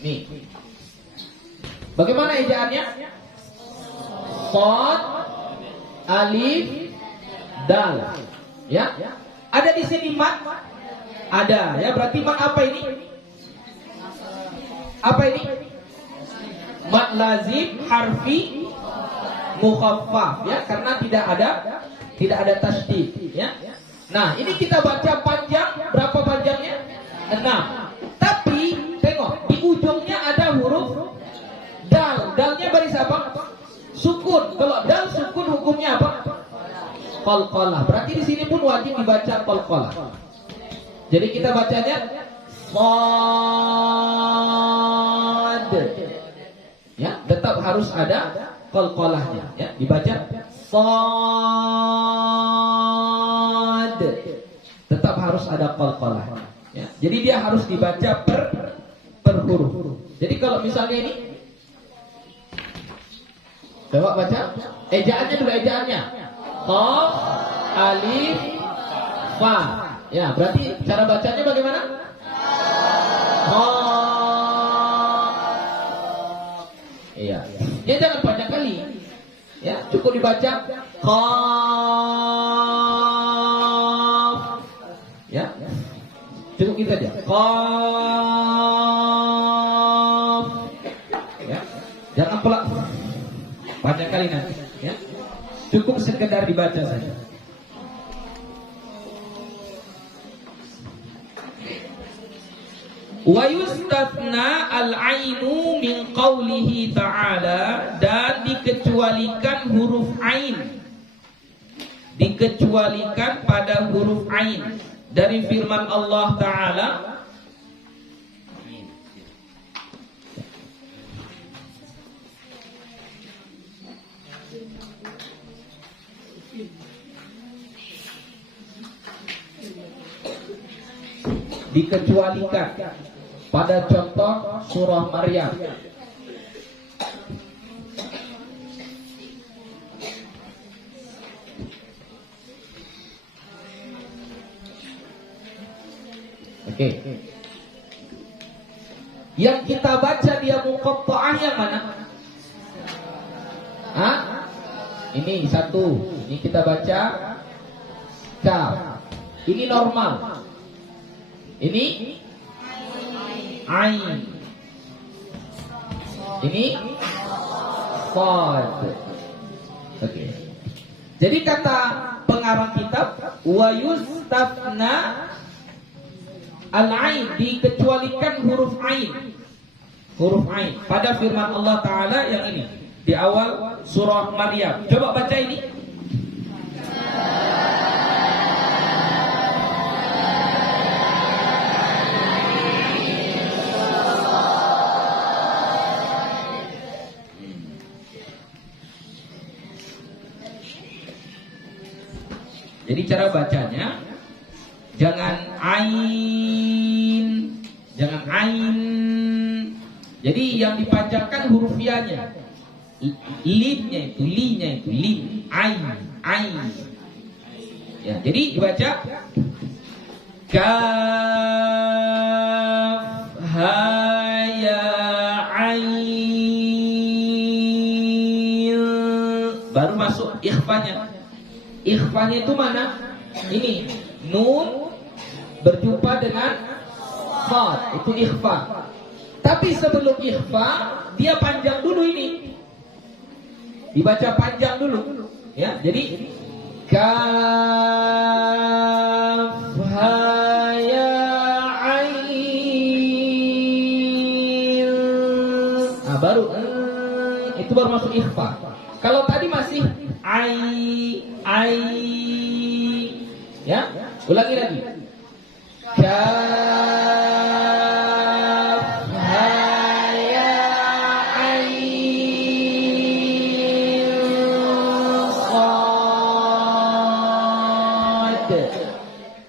nih, bagaimana ejaannya? Shad, alif, dal. Ya, ada di sini mat, ada. Ya, berarti mat apa ini? Apa ini? Mat lazim harfi mukhaffaf. Ya, karena tidak ada tasydid. Ya. Nah, ini kita baca panjang. Berapa panjangnya? 6. Tapi tengok di ujungnya ada huruf dal. Dalnya baris apa? Sukun. Kalau dal sukun hukumnya apa? Qalqalah. Berarti di sini pun wajib dibaca qalqalah. Jadi kita bacanya Shad. Ya, tetap harus ada qalqalahnya. Ya, dibaca Shad. Tetap harus ada qalqalahnya. Ya, jadi dia harus dibaca per huruf. Jadi kalau misalnya ini, coba baca ejaannya dulu, ejaannya qaf, alif, fa. Ya, berarti cara bacanya bagaimana? Iya. Dia jangan banyak kali. Ya, cukup dibaca qaf. Ya. Cukup gitu aja. Qaf. Ya. Jangan pelak banyak kali nanti, ya. Cukup sekedar dibaca saja. Wa yustathna al-ainu min qawlihi ta'ala, dan dikecualikan huruf ain. Dikecualikan pada huruf ain dari firman Allah Ta'ala, dikecualikan pada contoh surah Maryam. Oke. Yang kita baca dia muqatta'ah yang mana? Hah? Ini satu. Ini kita baca kaf. Ini normal. Ini ain. Ini shad. Oke. Jadi kata pengarang kitab, wa yustafna al-ain, dikecualikan huruf ain. Huruf ain pada firman Allah Ta'ala yang ini di awal surah Maryam. Coba baca ini. Jadi cara bacanya jangan ain, jangan ain. Jadi yang dipanjangkan huruf ya-nya, linnya itu, lin, ain, ain. Ya, jadi dibaca kaf ha ya ain. Baru masuk ikhfanya. Ikhfanya itu mana? Ini nun berjumpa dengan shad, itu ikhfa. Tapi sebelum ikhfa dia panjang dulu ini. Dibaca panjang dulu. Ya, jadi kaf ha ya ain. Nah, baru itu baru masuk ikhfa. Kalau tadi masih ai, ya, ulangi lagi. Kaf ha ya ain shad.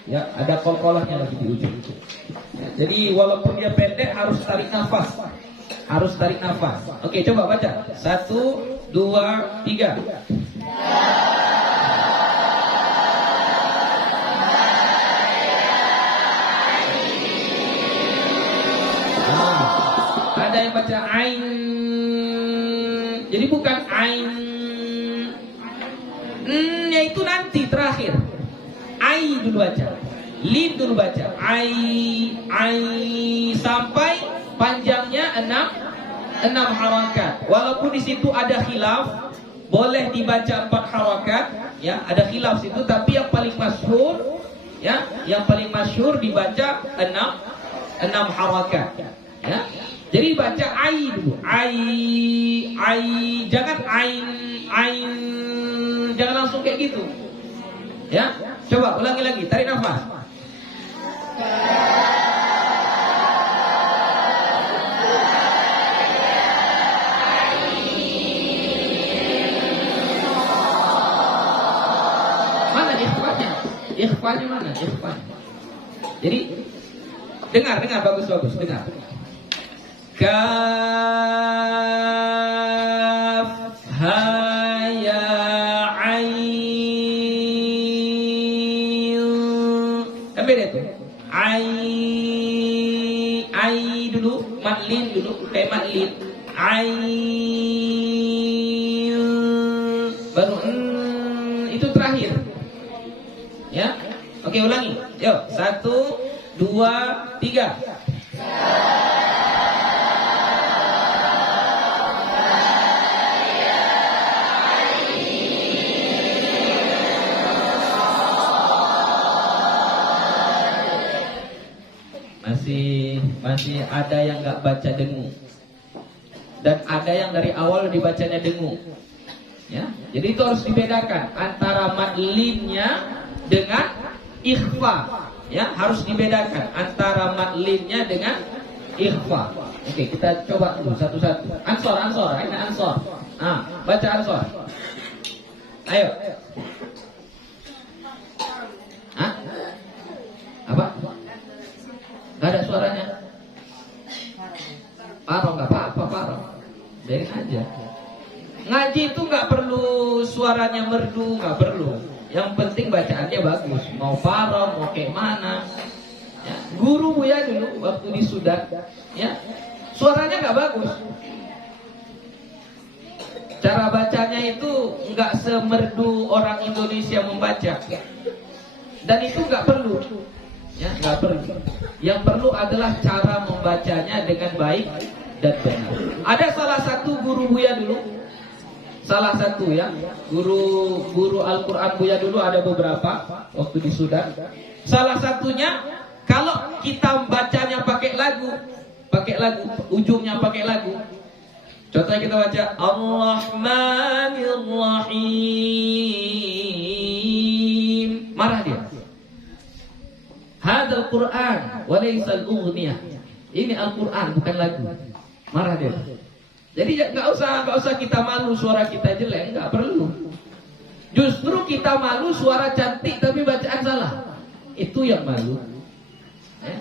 Ya, ada kolkolahnya lagi di ujung. Ya, jadi walaupun dia pendek harus tarik nafas. Harus tarik nafas. Oke, coba baca. 1, 2, 3. Ada yang baca ain. Jadi bukan ain. Nya itu nanti terakhir. Ai dulu baca. Lin dulu baca. Ai sampai panjangnya 6 harakat. Walaupun di situ ada khilaf, boleh dibaca 4 harakat, ya, ada khilaf situ, tapi yang paling masyhur, ya, yang paling masyhur dibaca 6 harakat, ya. Jadi baca ai dulu. Ai, jangan ain, jangan langsung kayak gitu. Ya, coba ulangi lagi, tarik nafas. Mana ikhfanya? Ikhfanya mana? Ikhfanya. Jadi dengar bagus, dengar. Kaf ha ya ain. Kan beda tuh. Ai dulu, matlin dulu, kayak matlin. Ain. Baru itu terakhir. Ya. Oke, ulangi. Yuk, 1, 2, 3. Masih ada yang nggak baca dengung, dan ada yang dari awal dibacanya dengung, ya. Jadi itu harus dibedakan antara madlinnya dengan ikhfa, ya, harus dibedakan antara madlinnya dengan ikhfa. Oke, kita coba dulu satu-satu. Ansor, ini ansor. Baca ansor. Ayo. Apa? Gak ada suaranya. Paro, nggak apa-apa, paro. Biarin aja. Ngaji itu nggak perlu suaranya merdu, nggak perlu. Yang penting bacaannya bagus. Mau paro, mau kayak mana. Ya, guru Buya dulu waktu di Sudan, ya, suaranya nggak bagus. Cara bacanya itu nggak semerdu orang Indonesia membaca. Dan itu nggak perlu. Ya, nggak perlu. Yang perlu adalah cara membacanya dengan baik dan benar. Ada salah satu guru Buya dulu, salah satu, ya, guru Al-Quran Buya dulu, ada beberapa waktu di Sudan. Salah satunya, kalau kita bacanya pakai lagu, ujungnya pakai lagu. Contohnya kita baca Ar-Rahmanir-Rahim, marah dia. Hadzal Quran wa laysal ughniyah. Ini Al-Quran, bukan lagu. Marah dia. Jadi nggak usah kita malu suara kita jelek, nggak perlu. Justru kita malu suara cantik tapi bacaan salah. Itu yang malu. Ya.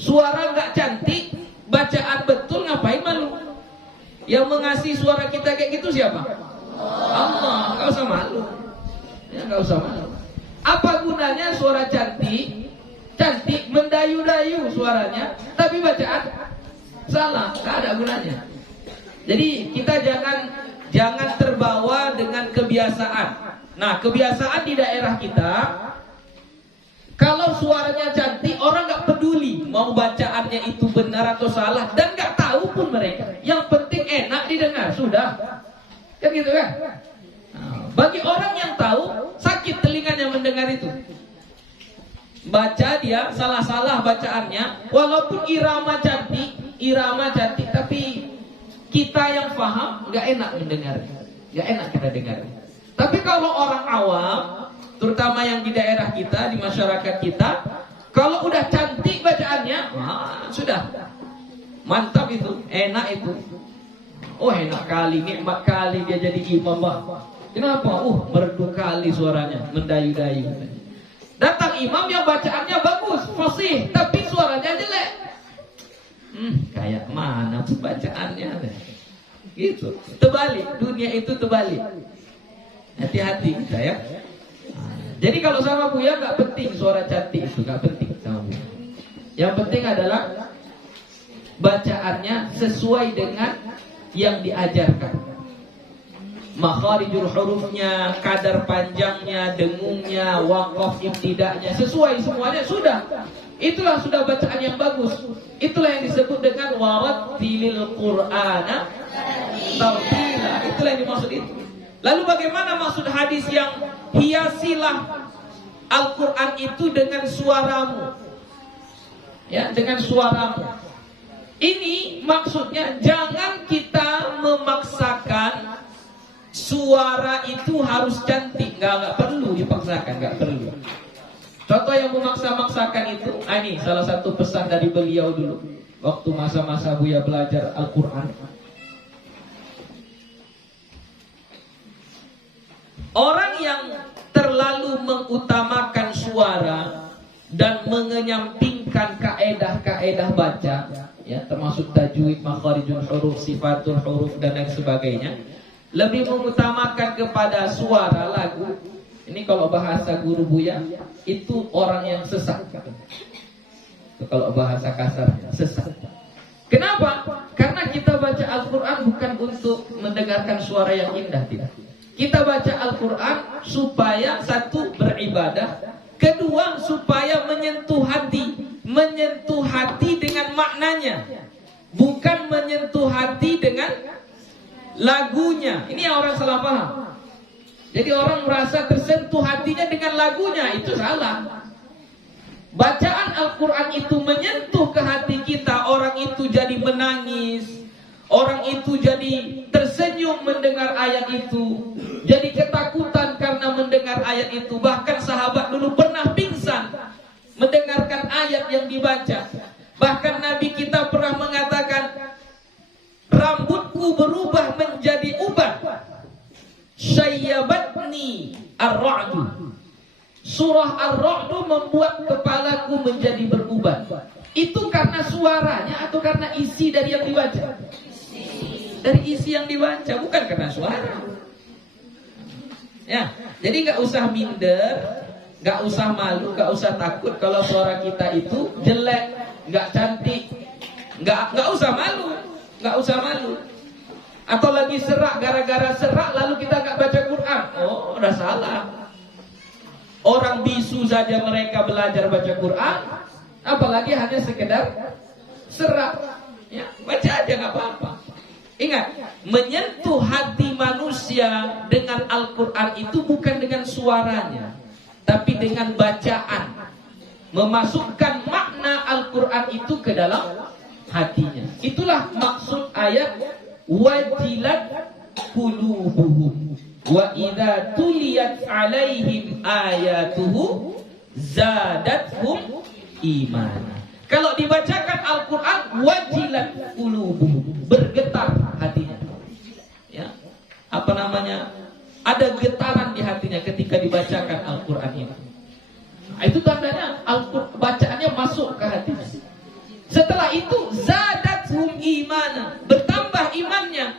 Suara nggak cantik, bacaan betul, ngapain malu? Yang mengasihi suara kita kayak gitu siapa? Allah. Nggak usah malu. Ya, nggak usah malu. Apa gunanya suara cantik, cantik mendayu-dayu suaranya, tapi bacaan salah, nggak ada gunanya. Jadi kita jangan terbawa dengan kebiasaan. Nah, kebiasaan di daerah kita, kalau suaranya cantik, orang nggak peduli mau bacaannya itu benar atau salah, dan nggak tahu pun mereka. Yang penting enak didengar, sudah. Kan gitu kan? Nah, bagi orang yang tahu, sakit telinganya mendengar itu. Baca dia salah-salah bacaannya, walaupun irama cantik, tapi kita yang paham nggak enak mendengar, nggak enak kita dengar. Tapi kalau orang awam, terutama yang di daerah kita, di masyarakat kita, kalau udah cantik bacaannya, sudah mantap itu, enak itu. Oh enak kali, nikmat kali dia jadi imam, Pak. Kenapa? Merdu kali suaranya, mendayu-dayu. Datang imam yang bacaannya bagus, fasih, tapi suaranya jelek. Kayak mana tuh bacaannya? Gitu. Terbalik, dunia itu terbalik. Hati-hati saya. Jadi kalau sama Buya nggak penting suara cantik itu, nggak penting sama Buya. Yang penting adalah bacaannya sesuai dengan yang diajarkan. Makharijul hurufnya, kadar panjangnya, dengungnya, waqaf ibtida'nya, sesuai semuanya sudah. Itulah sudah bacaan yang bagus. Itulah yang disebut dengan warattilil Qur'ana tartila. Itulah yang dimaksud itu. Lalu bagaimana maksud hadis yang hiasilah Al-Qur'an itu dengan suaramu? Ya, dengan suaramu. Ini maksudnya jangan kita memaksakan suara itu harus cantik. Nggak perlu dipaksakan, nggak perlu. Contoh yang memaksa-maksakan itu, ini salah satu pesan dari beliau dulu waktu masa-masa Buya belajar Al-Quran. Orang yang terlalu mengutamakan suara dan mengenyampingkan kaedah-kaedah baca, ya termasuk tajwid, makharijul huruf, sifatul huruf dan lain sebagainya, lebih mengutamakan kepada suara lagu. Ini kalau bahasa guru Buya, itu orang yang sesat. Kalau bahasa kasarnya, sesat. Kenapa? Karena kita baca Al-Quran bukan untuk mendengarkan suara yang indah, tidak. Kita baca Al-Quran supaya satu, beribadah. Kedua, supaya menyentuh hati dengan maknanya, bukan menyentuh hati dengan lagunya. Ini yang orang salah paham. Jadi orang merasa tersentuh hatinya dengan lagunya, itu salah. Bacaan Al-Quran itu menyentuh ke hati kita, orang itu jadi menangis, orang itu jadi tersenyum mendengar ayat itu, jadi ketakutan karena mendengar ayat itu. Bahkan sahabat dulu pernah pingsan mendengarkan ayat yang dibaca. Bahkan Nabi kita pernah mengatakan, rambutku berubah menjadi uban, syayyabatni ar-ra'du. Surah Ar-Ra'du membuat kepalaku menjadi beruban. Itu karena suaranya atau karena isi dari yang dibaca? Dari isi yang dibaca, bukan karena suara. Ya, jadi nggak usah minder, nggak usah malu, nggak usah takut kalau suara kita itu jelek, nggak cantik, nggak usah malu, nggak usah malu. Atau lagi serak, gara-gara serak lalu kita nggak baca Quran, udah salah. Orang bisu saja mereka belajar baca Quran, apalagi hanya sekedar serak. Ya, baca aja nggak apa-apa. Ingat, menyentuh hati manusia dengan Al-Quran itu bukan dengan suaranya, tapi dengan bacaan. Memasukkan makna Al-Quran itu ke dalam hatinya. Itulah maksud ayat wajilat qulubuhum wa idza tuliyat alaihim ayatuhu zadathum imana. Kalau dibacakan Al-Quran, wajilat qulubuhum, bergetar hatinya. Ya, apa namanya? Ada getaran di hatinya ketika dibacakan Al-Quran ini. Itu tandanya bacaannya masuk ke hatinya. Setelah itu zadathum imana, bertambah imannya.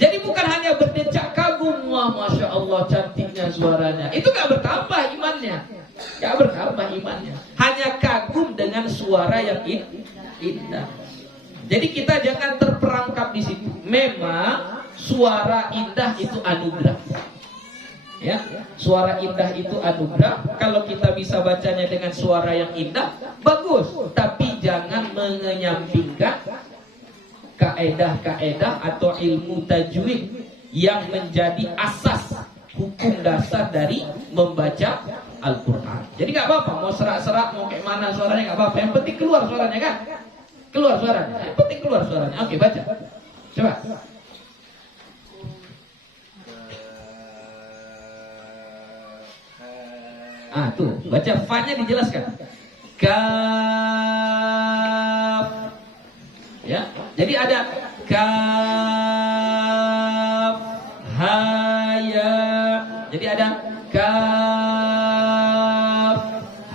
Jadi bukan hanya berdecak kagum, wah masya Allah cantiknya suaranya, itu gak bertambah imannya. Gak bertambah imannya. Hanya kagum dengan suara yang indah. Jadi kita jangan terperangkap di situ. Memang suara indah itu anugerah. Ya, suara indah itu anugerah. Kalau kita bisa bacanya dengan suara yang indah, bagus. Tapi jangan menyampingkan kaedah-kaedah atau ilmu tajwid yang menjadi asas hukum dasar dari membaca Al-Quran. Jadi nggak apa-apa, mau serak-serak, mau kayak mana suaranya nggak apa-apa. Yang penting keluar suaranya kan? Keluar suaranya. Yang penting keluar suaranya. Oke, baca. Coba. Tuh, baca fa-nya dijelaskan. Kaf. Ya. Jadi ada kaf, ha, ya. Jadi ada kaf,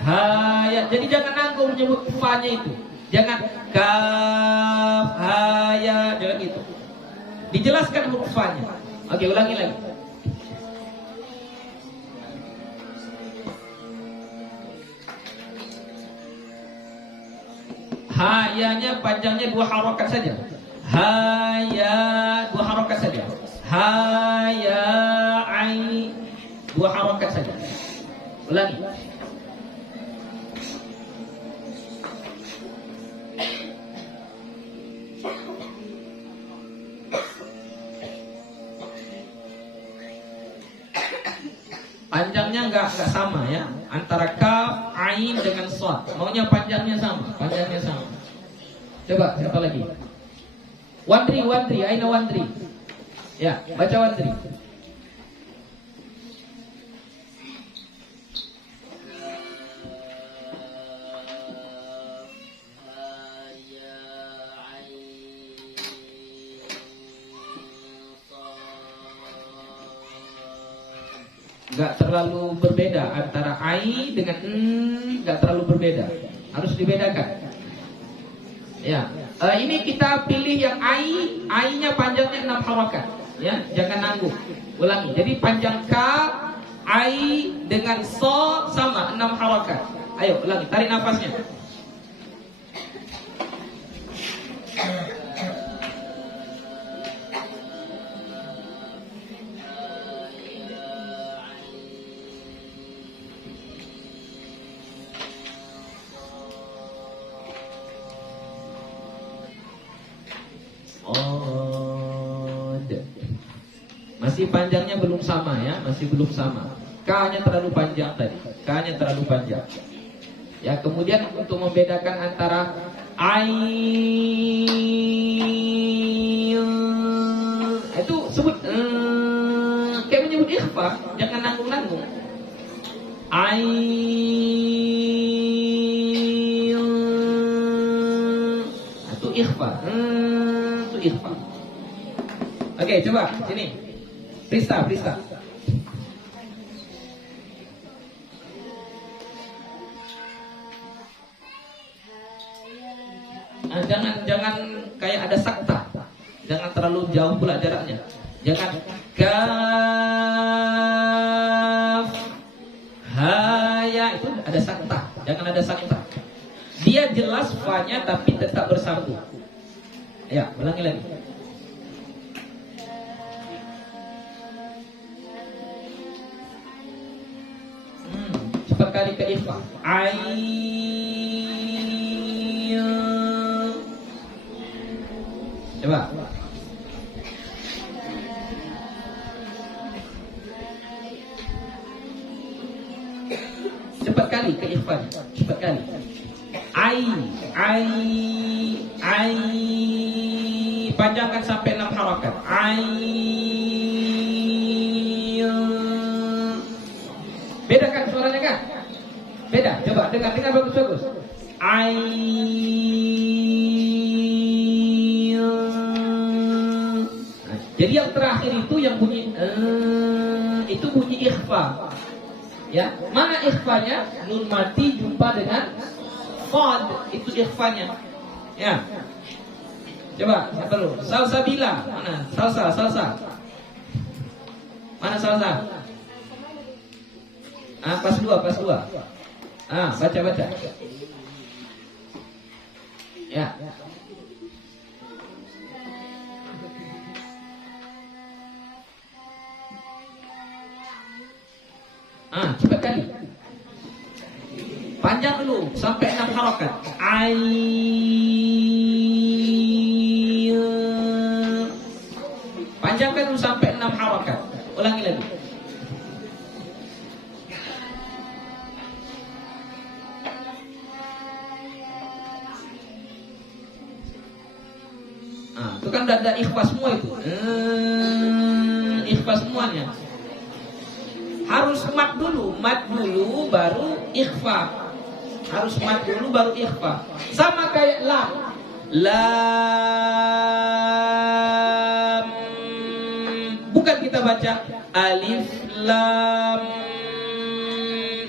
ha, ya. Jadi jangan nanggung menyebut fa-nya itu. Jangan kaf, ha, ya, jangan gitu. Dijelaskan huruf fa-nya. Oke, ulangi lagi. Hayanya panjangnya 2 harokat saja. Haya 2 harokat saja. Haya ai 2 harokat saja. Ulangi. Panjangnya enggak sama ya. Antara kaf, ain dengan shad. Maunya panjangnya sama, panjangnya sama. Coba siapa lagi? Wandri, aina Wandri. Ya, baca Wandri. Gak terlalu berbeda antara ai dengan gak terlalu berbeda. Harus dibedakan. Ya, ini kita pilih yang ai-nya panjangnya 6 harokat. Ya, jangan nanggung. Ulangi. Jadi panjang ka, ai dengan so sama 6 harokat. Ayo, ulangi. Tarik nafasnya. Masih panjangnya belum sama ya, masih belum sama. K-nya terlalu panjang tadi. K-nya terlalu panjang. Ya, kemudian untuk membedakan antara itu sebut kayak menyebut ikhfa, jangan nanggung-nanggung. Itu ikhfa. Itu ikhfa. Oke, coba sini. Prista. Jangan kayak ada sakta. Jangan terlalu jauh pula jaraknya. Jangan kaf, haya itu ada sakta. Jangan ada sakta. Dia jelas fa-nya tapi tetap bersambung. Ya, ulangi lagi. Cepat kali ke ikhfa. Coba. Cepat kali ke ikhfa. Cepat kali. Panjangkan sampai 6 harakat. Bedakan suaranya kan? Beda. Coba dengar bagus-bagus. Jadi yang terakhir itu yang bunyi itu bunyi ikhfa. Ya, mana ikhfanya? Nun mati jumpa dengan fad, itu ikhfanya. Ya. Coba, siapa dulu? Salsabila. Mana? Salsa. Mana salsa? Pas dua. Baca. Ya. Cepat kali. Panjang dulu sampai 6 harakat. Panjangkan dulu sampai 6 harakat. Ulangi lagi. Itu kan udah ada ikhfa semua itu. Ikhfa semuanya. Harus mat dulu baru ikhfa. Harus mat dulu baru ikhfa. Sama kayak lam. Lam. Bukan kita baca alif lam.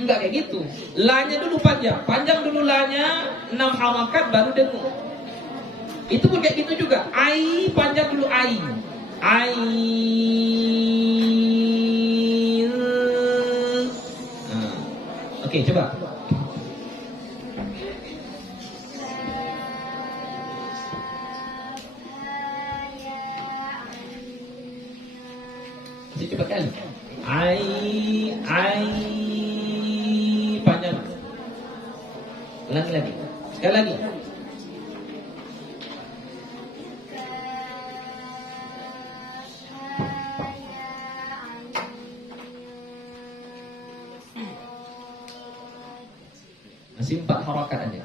Enggak kayak gitu. La-nya dulu panjang dulu la-nya 6 harakat baru dengung. Itu pun kayak gitu juga. Ai panjang dulu ai. Oke, coba. Cepat kali. Ai panjang. Ulangi lagi. Sekali lagi. Masih 4 harakat aja.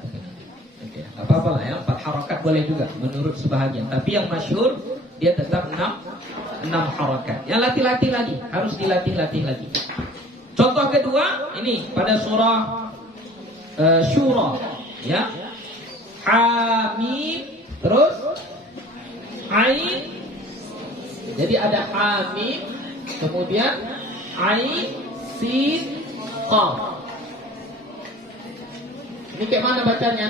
Oke, apa-apa lah ya, 4 harakat boleh juga menurut sebahagian. Tapi yang masyhur dia tetap 6 harakat. Yang latih-latih lagi, harus dilatih-latih lagi. Contoh kedua ini pada surah Syura, ya. Hamim, terus Ain. Jadi ada Hamim, kemudian Ain, Sin, Qaf. Ini kayak mana bacanya?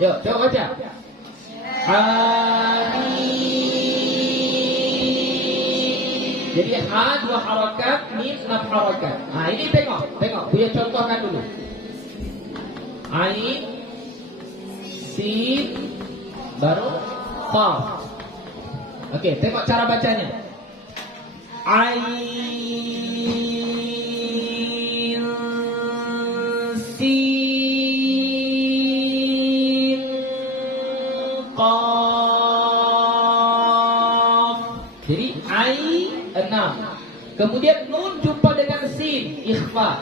Yuk, coba baca. Hamim. Jadi ha 2 harakat, mim 6 harakat. Ini tengok. Buya contohkan dulu. Ain, sin, baru qaf. Oke, tengok cara bacanya. Ain, sin, qaf. Jadi ai 6. Kemudian nun jumpa dengan sin, ikhfa.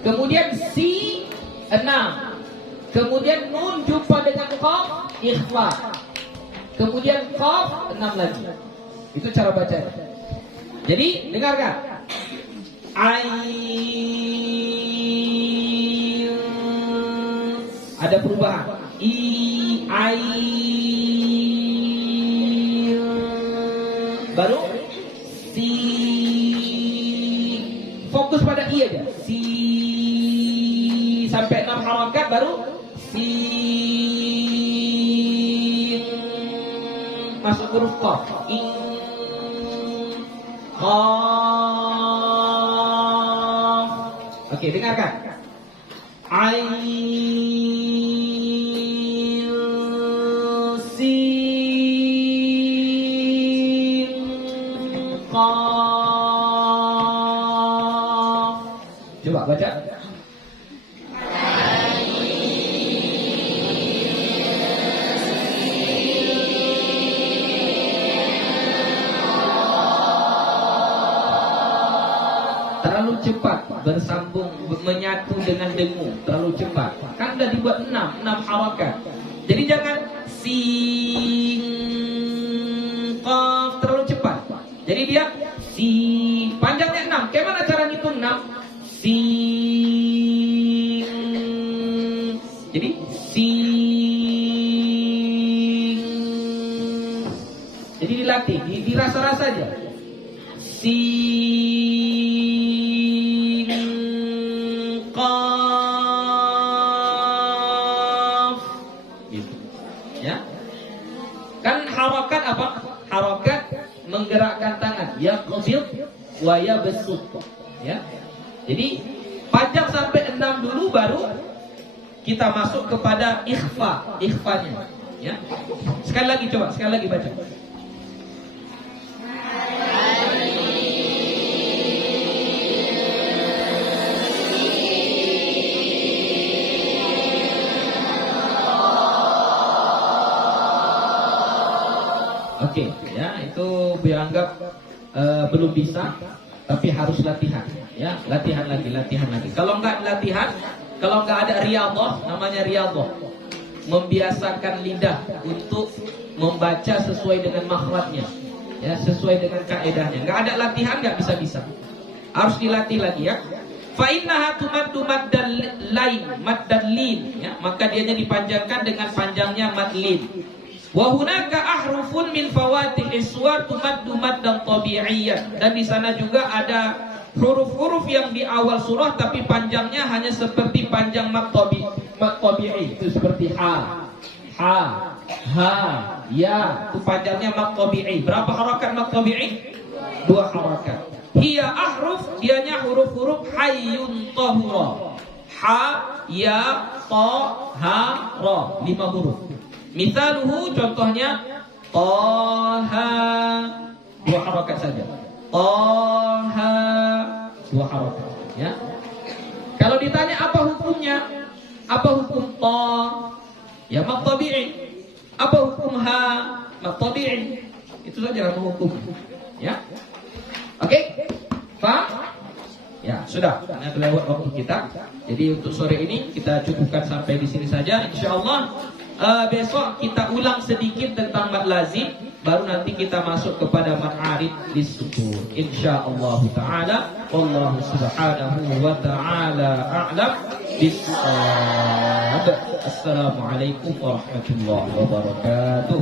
Kemudian si 6. Kemudian nun jumpa dengan qaf, ikhfa. Kemudian qaf 6 lagi. Itu cara baca. Jadi dengarkan. Ain. Ada perubahan. Ain. Baru si. Fokus pada i aja. Si sampai 6 harakat baru si. Masuk huruf qaf. Qaf. Oke, dengarkan. Ain, sin, qaf. Coba baca. Terlalu cepat bersambung menyatu dengan dengung, terlalu cepat. Kan udah dibuat 6 harakat. Jadi jangan sin qaf terlalu cepat. Jadi dia si panjangnya 6. Kayak mana cara ngitung 6? Sin. Jadi sin. Jadi dilatih, dirasa-rasa aja. Sin harakat apa? Harakat menggerakkan tangan. Yaqbid wa yabsut. Ya. Jadi Panjang sampai 6 dulu baru kita masuk kepada ikhfanya. Ya. Sekali lagi baca. Oke, ya itu dianggap belum bisa, tapi harus latihan. Ya, latihan lagi. Kalau nggak ada riyadhah, namanya riyadhah, membiasakan lidah untuk membaca sesuai dengan makhrajnya, ya, sesuai dengan kaedahnya. Nggak ada latihan, nggak bisa. Harus dilatih lagi ya. Fa innaha tumaddu maddal lin, ya, maka dianya dipanjangkan dengan panjangnya mad lin. Wa hunaka ahrufun min fawatihis suwar tumaddu maddan tabi'iyyan. Dan di sana juga ada huruf-huruf yang di awal surah tapi panjangnya hanya seperti panjang mad tabi'i. Itu seperti ha, ya, itu panjangnya mad tabi'i. Berapa harakat mad tabi'i? 2 harakat. Hiya ahruf, dianya huruf-huruf hayyun tahura. Ha, ya, ta, ha, ra, 5 huruf. Misaluhu, contohnya Taha, 2 harakat saja. Taha, 2 harakat, ya. Kalau ditanya apa hukumnya? Apa hukum ta? Ya mad tabi'i. Apa hukum ha? Mad tabi'i. Itu saja hukum. Ya. Oke? Paham? Ya, sudah. Karena kelewat waktu kita. Jadi untuk sore ini kita cukupkan sampai di sini saja. Insyaallah besok kita ulang sedikit tentang mad lazim, baru nanti kita masuk kepada mad arid disukun. Insyaallah taala. Wallahu subhanahu wa taala a'lam bissawab. Assalamualaikum warahmatullahi wabarakatuh.